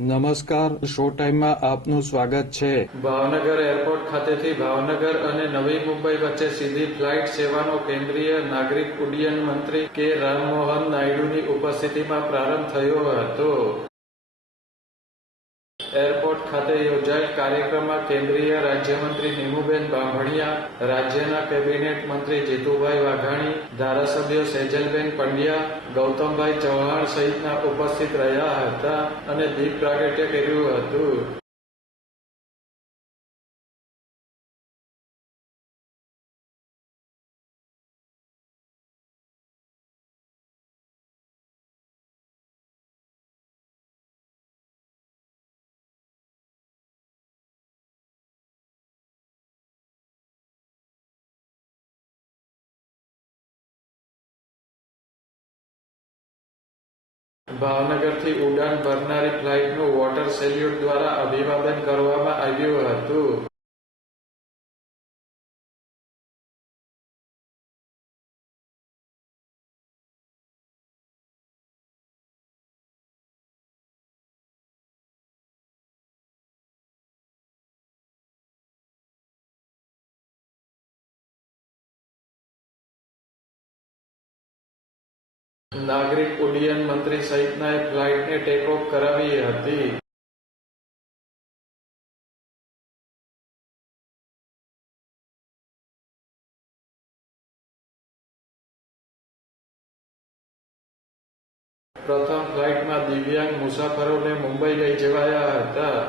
નમસ્કાર, શો ટાઈમમાં આપનું સ્વાગત છે. ભાવનગર એરપોર્ટ ખાતેથી ભાવનગર અને નવી મુંબઈ વચ્ચે સીધી ફ્લાઇટ સેવાનો કેન્દ્રીય નાગરિક ઉડ્ડયન મંત્રી કે રામમોહન નાયડુની ઉપસ્થિતિમાં પ્રારંભ થયો હતો. એરપોર્ટ ખાતે યોજાયેલ કાર્યક્રમમાં કેન્દ્રીય રાજ્યમંત્રી નીમુબેન બાંભણિયા, રાજ્યના કેબિનેટ મંત્રી જીતુભાઈ વાઘાણી, ધારાસભ્યો સેજલબેન પંડ્યા, ગૌતમભાઈ ચૌહાણ સહિતના ઉપસ્થિત રહ્યા હતા અને દીપ પ્રાગટ્ય કર્યું હતું. ભાવનગરથી ઉડાન ભરનારી ફ્લાઇટનું વોટર સેલ્યુટ દ્વારા અભિવાદન કરવામાં આવ્યું હતું. નાગરિક ઉડ્ડયન મંત્રી સહિતનાએ ફ્લાઇટને ટેક ઓફ કરાવી હતી. પ્રથમ ફ્લાઇટમાં દિવ્યાંગ મુસાફરોને મુંબઈ લઈ જવાયા હતા.